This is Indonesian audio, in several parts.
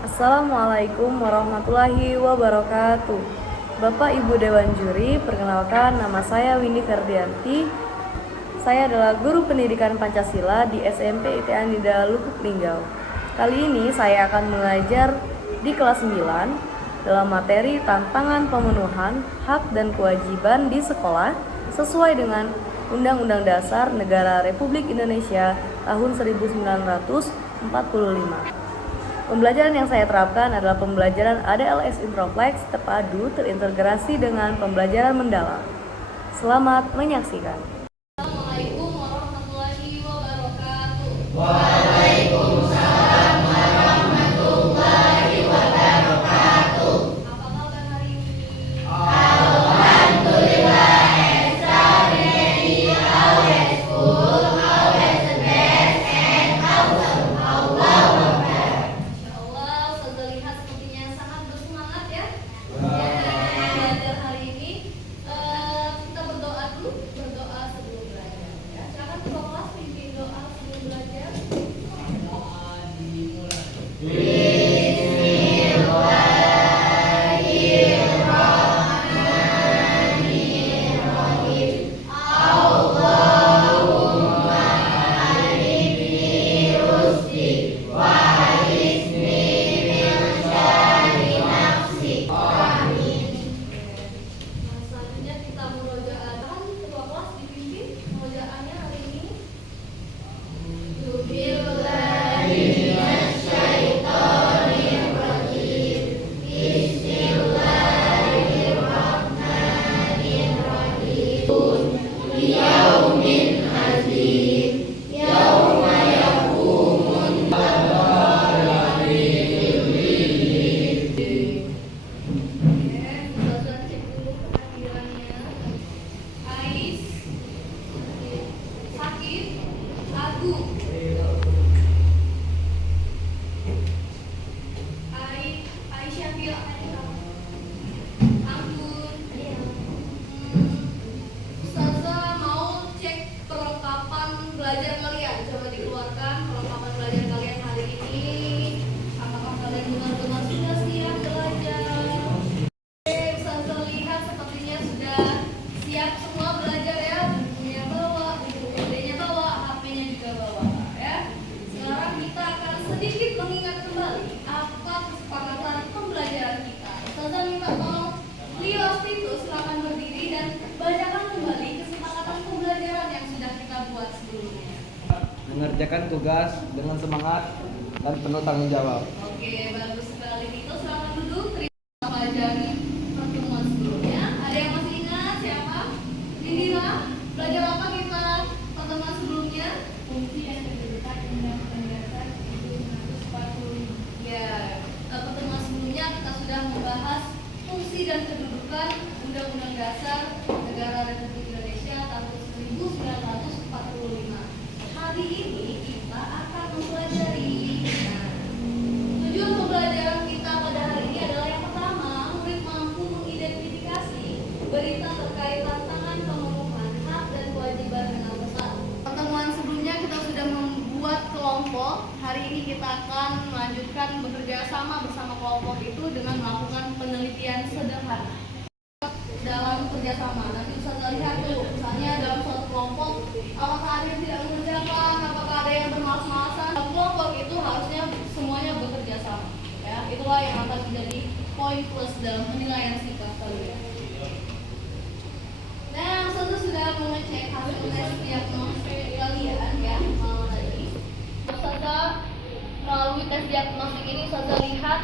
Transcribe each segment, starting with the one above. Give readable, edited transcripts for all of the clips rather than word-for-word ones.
Assalamualaikum warahmatullahi wabarakatuh. Bapak Ibu Dewan Juri, perkenalkan nama saya Windy Ferdianti. Saya adalah guru pendidikan Pancasila di SMP ITA Nida Lubuk Linggau. Kali ini saya akan mengajar di kelas 9 dalam materi tantangan pemenuhan hak dan kewajiban di sekolah sesuai dengan Undang-Undang Dasar Negara Republik Indonesia tahun 1945. Pembelajaran yang saya terapkan adalah pembelajaran ADLS Introflex terpadu terintegrasi dengan pembelajaran mendalam. Selamat menyaksikan. Assalamualaikum warahmatullahi wabarakatuh. Waalaikumsalam warahmatullahi wabarakatuh. Apa kabar hari ini? Alhamdulillah, extraordinary, always full, always the best, and awesome. Allahu Akbar. Masya Allah, Ustazah lihat sepertinya sangat bersemangat ya. Belajar hari ini. Kita berdoa dulu, berdoa sebelum belajar. Ya, silakan ketua kelas pimpin doa sebelum belajar. Selanjutnya kita murojaah. Kan ketua kelas dipimpin murojaahnya hari ini. Ustazah cek dulu kehadirannya. Ais, Sakit, Agu, Aisyah Fia, Anggun. Ustazah mau cek perlengkapan belajar kalian. Coba dikeluarkan perlengkapan belajar kalian hari ini. Apakah kalian benar-benar sudah siap belajar? Ustazah lihat sepertinya sudah siap semua belajar ya. Bukunya bawa, buku PD-nya bawa, HP-nya juga bawa ya. Sekarang kita akan sedikit mengingat kembali apa kesepakatan pembelajaran kita. Ustazah minta tolong Lios itu silakan berdiri dan bacakan kembali kesepakatan pembelajaran yang sudah kita buat sebelumnya. Mengerjakan tugas dengan semangat dan penuh tanggung jawab. Oke, bagus sekali. Itu selamat duduk. Terima pelajari pertemuan sebelumnya. Ada yang masih ingat siapa? Indira. Belajar apa kita pertemuan sebelumnya? Fungsi dan kedudukan Undang-Undang Dasar 1945. Ya, pertemuan sebelumnya kita sudah membahas fungsi dan kedudukan Undang-Undang Dasar Negara Republik Indonesia tahun 1945. Hari ini kita akan mempelajari. Nah, tujuan pembelajaran kita pada hari ini adalah yang pertama, murid mampu mengidentifikasi berita terkait tantangan pemenuhan hak dan kewajiban dengan besar. Pertemuan sebelumnya kita sudah membuat kelompok. Hari ini kita akan melanjutkan bekerja sama bersama kelompok itu dengan melakukan penelitian sederhana dalam kerjasama. Nanti Ustazah lihat tuh, misalnya dalam suatu kelompok, apakah ada yang tidak mengerjakan, apakah ada yang bermalas-malasan. Dalam kelompok itu harusnya semuanya bekerja sama. Ya, itulah yang akan menjadi poin plus dalam penilaian sikap kalian. Nah, Ustazah sudah mengecek hasil tes diagnostik kalian ya malam tadi. Ustazah melalui tes diagnostik ini Ustazah lihat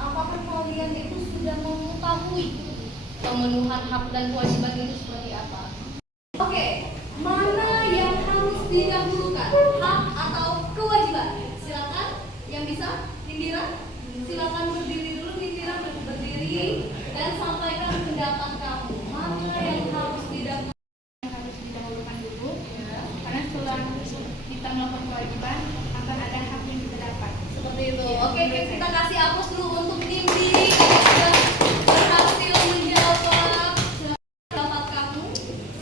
apakah kalian itu sudah mengetahui pemenuhan hak dan kewajiban itu seperti apa? Oke, mana yang harus didahulukan, hak atau kewajiban? Silakan, yang bisa, Indira, silakan berdiri dulu, Indira berdiri dan sampaikan pendapat kamu. Mana yang harus didahulukan dulu? Ya. Karena setelah kita melakukan kewajiban akan ada hak yang kita dapat. Seperti itu. Oke, kita kasih aplaus dulu untuk tim diri yang sudah berhasil menjawab pendapat kamu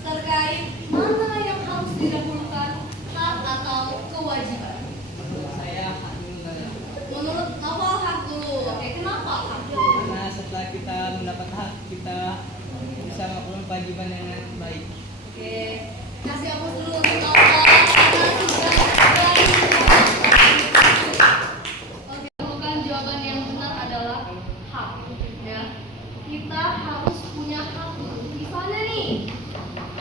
terkait mana yang harus didahulukan, hak atau kewajiban. Saya Menurut apa mendapat hak, kita bisa melakukan kewajiban dengan baik. Oke, kasih aku dulu untuk Nova karena sudah berani. Oke, bukan jawaban yang benar adalah hak. Ya, kita harus punya hak. Misalnya nih,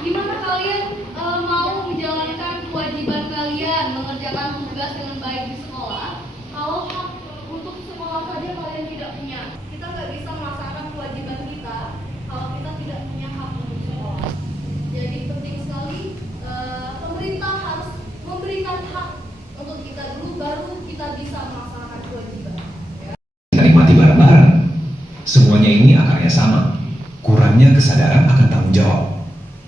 gimana kalian mau menjalankan kewajiban kalian mengerjakan tugas dengan baik di sekolah? Kalau hak untuk sekolah saja kalian tidak punya, kita nggak bisa melaksanakan kewajiban kita kalau kita tidak punya hak untuk sekolah. Jadi penting sekali pemerintah harus memberikan hak untuk kita dulu, baru kita bisa melaksanakan kewajiban. Ya. Kita nikmati bareng-bareng. Semuanya ini akarnya sama. Kurangnya kesadaran akan tanggung jawab.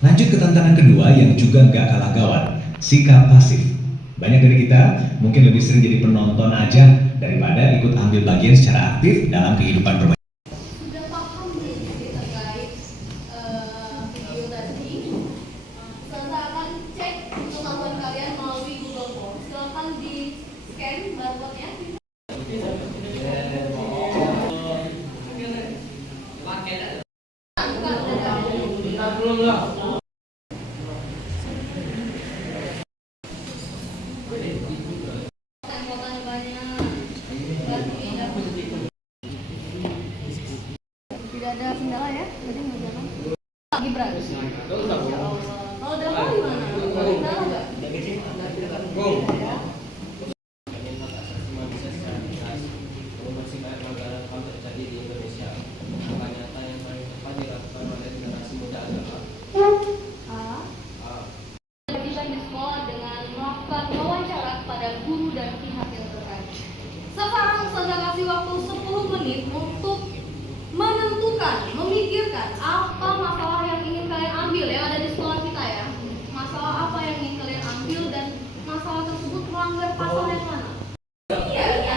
Lanjut ke tantangan kedua yang juga nggak kalah gawat, sikap pasif. Banyak dari kita mungkin lebih sering jadi penonton aja daripada ikut ambil bagian secara aktif dalam kehidupan bermasyarakat. Sudah paham belum sih terkait video tadi? Saya akan cek pengetahuan kalian melalui Google Form. Silakan di scan barcode-nya. Tempotan banyak. Tidak ada kendala ya, jadi mengerjakan. Gibran. Kalau drama gimana? Kendala nggak? Kita di sekolah dengan melakukan wawancara kepada guru dan pihak yang terkait. Sekarang saya kasih waktu 10 menit untuk menentukan, memikirkan apa masalah yang ingin kalian ambil yang ada di sekolah kita ya. Masalah apa yang ingin kalian ambil dan masalah tersebut melanggar pasal yang mana? Iya, ya.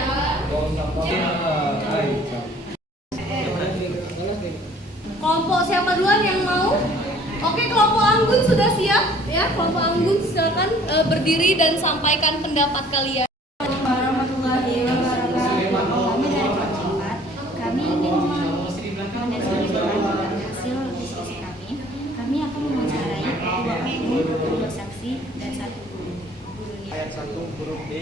Kelompok siapa duluan yang mau? Oke, kelompok Anggun sudah siap ya. Kelompok Anggun silakan berdiri dan sampaikan pendapat kalian. Warahmatullahi wabarakatuh. Kami dari Kelompok 4, kami ingin mendeskripsikan hasil diskusi kami. Kami akan mewawancarai dua saksi dan satu guru. Ayat 1 huruf D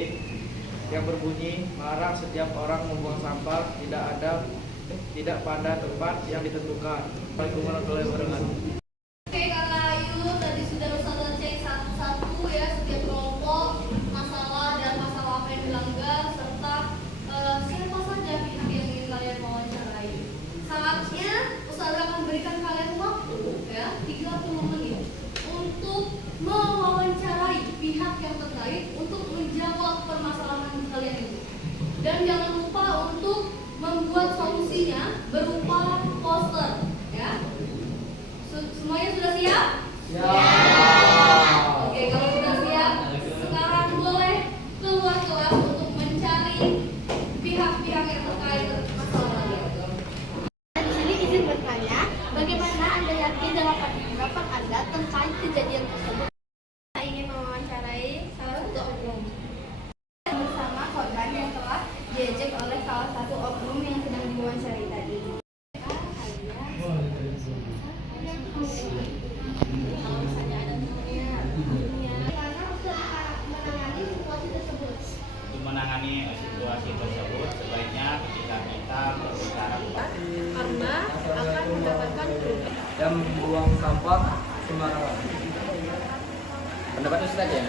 yang berbunyi melarang setiap orang membuang sampah tidak pada tempat yang ditentukan. Assalamualaikum warahmatullahi wabarakatuh. Oke, Kakak Ayu tadi sudah Ustazah cek satu-satu ya setiap kelompok masalah dan masalah apa yang dilanggar serta siapa saja pihak yang ingin kalian wawancarai. Saatnya Ustazah akan berikan kalian waktu ya 30 menit untuk mewawancarai pihak yang terkait untuk menjawab permasalahan kalian itu. Dan jangan lupa untuk membuat solusinya berupa poster ya. Semuanya sudah siap? Siap. Oke, kalau sudah siap, sekarang boleh keluar kelas untuk mencari pihak-pihak yang terkait masalah kalian. Di sini izin bertanya, bagaimana Anda yakin dengan pendapat Anda tentang kejadian tersebut? Saya ingin mewawancarai salah satu oknum bersama korban yang telah diejek oleh salah satu oknum yang sedang diwawancarai tadi. Kalau misalnya ada temannya, bagaimana Ustaz menangani situasi tersebut? Untuk menangani situasi tersebut sebaiknya ketika kita berbicara Karena akan mendapatkan kerugian. Dan membuang sampah sembarangan. Pendapat Ustaz ya,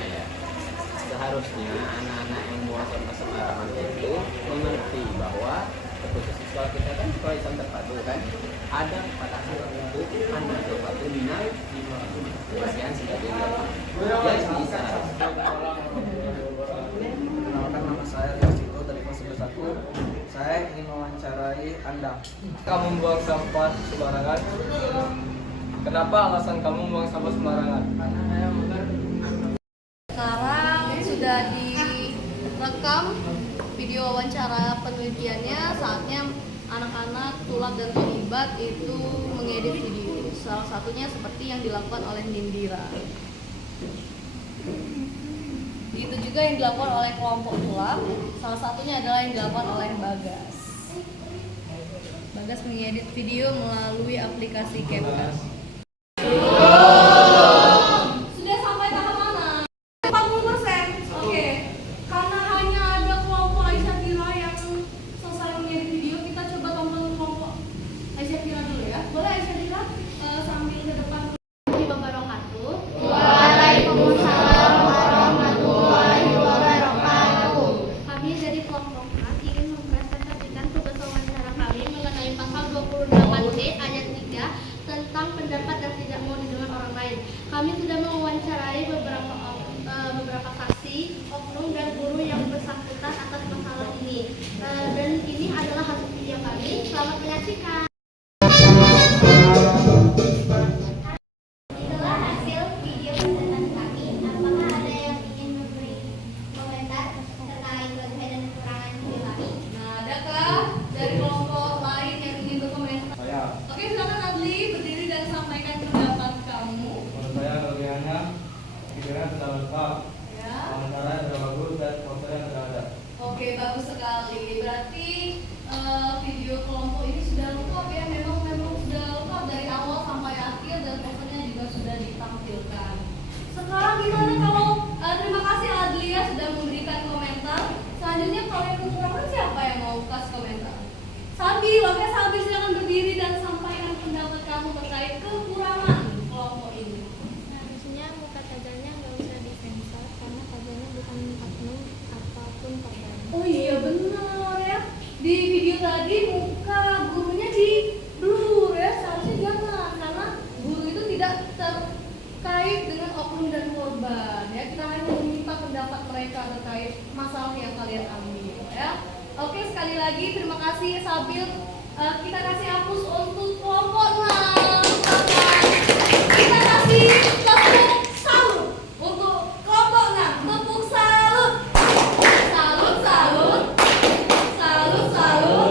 seharusnya anak-anak yang membuang sampah sembarangan itu mengerti bahwa keputusan sekolah kita kan sekolah Islam terpadu kan, ada pada aturan untuk anak terpadu minal kebersihan sebagai yang bisa. Perkenalkan, nama saya Riasito dari kelas 11. Saya ingin mewawancarai Anda. Kamu membuang sampah sembarangan. Kenapa alasan kamu membuang sampah sembarangan? Sekarang sudah direkam video wawancara penelitiannya, saatnya anak-anak Tulab dan Tholibat itu mengedit video. Salah satunya seperti yang dilakukan oleh Nindira. Itu juga yang dilakukan oleh kelompok Tulab. Salah satunya adalah yang dilakukan oleh Bagas. Bagas mengedit video melalui aplikasi CapCut. Sudah sampai tahap mana? 40%. Oke. Karena hanya ada kelompok Aisyah Fira yang selesai mengedit video, kita coba tonton kelompok Aisyah Fira dulu ya. Boleh Aisyah Fira sambil ke depan. Wabarakatuh. Waalaikumsalam warahmatullahi wabarakatuh. Kami dari kelompok A ingin mempresentasikan tugas wawancara kami mengenai pasal 28D ayat 3 tentang pendapat yang tidak mau didengar orang lain. Kami sudah mewawancarai beberapa saksi, oknum dan guru yang bersangkutan atas masalah ini. Dan ini adalah hasil video kami. Selamat menyaksikan. Itulah hasil video presentasi kami. Apakah ada yang ingin memberi komentar terkait kelebihan dan kekurangan video kami? Nah, adakah dari kelompok lain yang ingin berkomentar? Saya, Oke, silakan Adli berdiri dan sampaikan pendapat kamu. menurut saya kelebihannya pikiran sudah lengkap, Ya. wawancara sudah bagus dan posternya sudah ada. Oke, bagus sekali. Berarti video kelompok ini sudah lengkap ya. Memang sudah lengkap dari awal sampai akhir dan posternya juga sudah ditampilkan. Sekarang gimana kalau terima kasih Adlia sudah memberikan komentar. Selanjutnya kalau yang kekurangan siapa yang mau kasih komentar? Sabi, oke Sabi silakan berdiri dan sampaikan pendapat kamu terkait kekurangan kelompok ini. Harusnya muka tajamnya nggak usah disensor karena tajamnya bukan oknum ataupun korban. Oh iya benar ya. Di video tadi muka gurunya di blur ya. Seharusnya jangan karena guru itu tidak terkait dengan oknum dan korban ya. Kita hanya meminta pendapat mereka terkait masalah yang kalian ambil ya. Oke, sekali lagi terima kasih Sabil. Kita kasih hapus untuk kelompok 6. Kita kasih tepuk salut untuk kelompok 6. Tepuk salut. Salut, salut. Salut, salut.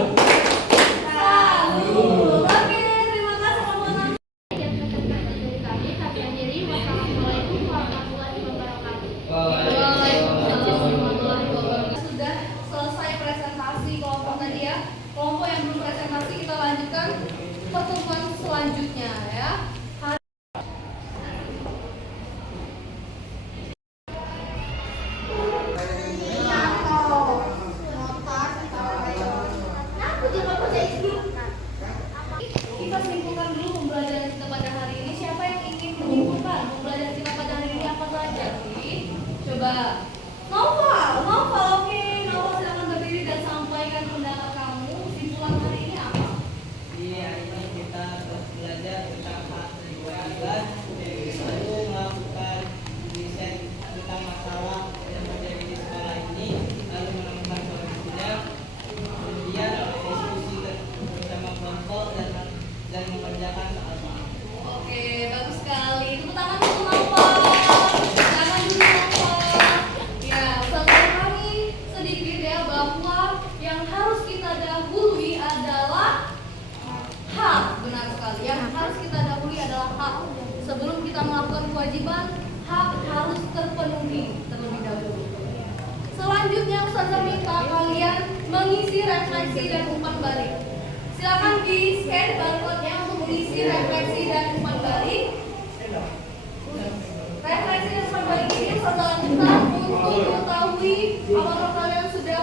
Salut. Oke, terima kasih kelompok 6. Sekian presentasi dari kami. Kami akhiri. Wassalamualaikum warahmatullahi wabarakatuh. Sudah selesai presentasi kelompok tadi ya. Kelompok yang belum presentasi kita lanjutkan pertemuan selanjutnya ya. Kita simpulkan dulu pembelajaran kita pada hari ini. Siapa yang ingin menyimpulkan pembelajaran kita pada hari ini apa saja sih? Coba. Novel, oke. Novel silakan berdiri dan sampaikan pendapat kamu. Simpulan hari ini apa? Di hari ini kita terus belajar tentang hak kewajiban, lalu melakukan riset tentang masalah yang terjadi di sekolah ini, lalu menemukan solusinya, kemudian diskusi bersama kelompok dan mengerjakan soal-soal. Oke, bagus sekali. Tepuk tangan untuk Novel. Tangan dulu Novel. Ya, saudara kami sedikit ya bahwa yang harus kita dahului adalah hak. Benar sekali. Yang harus kita dahului adalah hak. Sebelum kita melakukan kewajiban, hak harus terpenuhi terlebih dahulu. Selanjutnya Ustazah minta kalian mengisi refleksi dan umpan balik. Silakan di scan barcode-nya untuk mengisi refleksi dan umpan balik. Refleksi dan umpan balik ini Ustazah minta untuk mengetahui apakah kalian sudah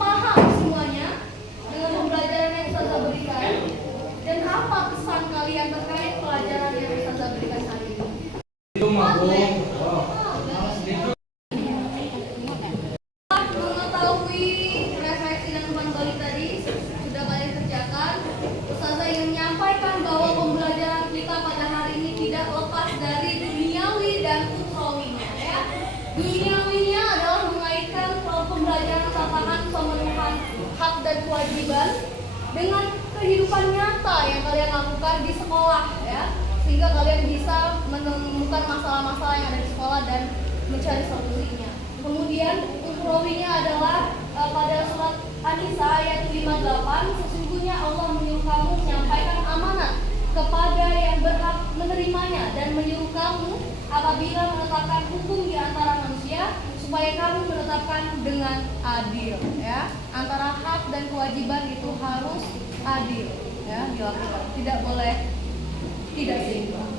paham semuanya dengan pembelajaran yang Ustazah berikan dan apa kesan kalian terkait pelajaran yang Ustazah berikan hari ini. Mengetahui refleksi dan umpan balik tadi sudah kalian kerjakan. Ustazah ingin menyampaikan bahwa pembelajaran kita pada hari ini tidak lepas dari duniawi dan ukhrawinya ya. Duniawinya adalah mengaitkan pembelajaran tatanan pemenuhan hak dan kewajiban dengan kehidupan nyata yang kalian lakukan di sekolah ya, sehingga kalian bisa menemukan masalah-masalah yang ada di sekolah dan mencari solusinya. Kemudian ukhrawinya adalah pada surat An-Nisa ayat 58, sesungguhnya Allah menyuruh kamu menyampaikan amanat kepada yang berhak menerimanya dan menyuruh kamu apabila menetapkan hukum di antara manusia supaya kamu menetapkan dengan adil ya. Antara hak dan kewajiban itu harus adil ya dilakukan, tidak boleh tidak seimbang.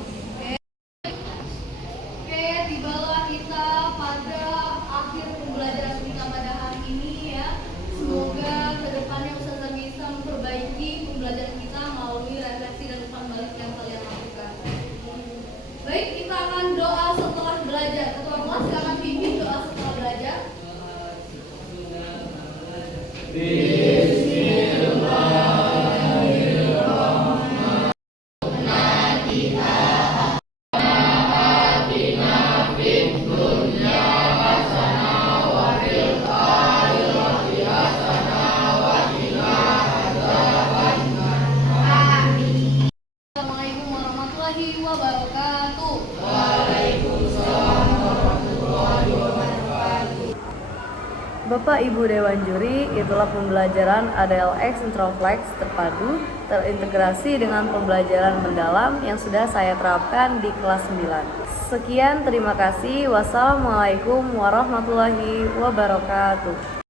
Oke, tibalah kita pada akhir pembelajaran kita pada hari ini ya. Semoga kedepannya Ustazah bisa memperbaiki pembelajaran kita melalui refleksi dan umpan balik yang kalian lakukan. Baik, kita akan doa setelah belajar. Ketua kelas silakan pimpin doa setelah belajar. Assalamualaikum warahmatullahi wabarakatuh. Bapak Ibu Dewan Juri, itulah pembelajaran ADLX Introflex terpadu terintegrasi dengan pembelajaran mendalam yang sudah saya terapkan di kelas 9. Sekian, terima kasih. Wassalamualaikum warahmatullahi wabarakatuh.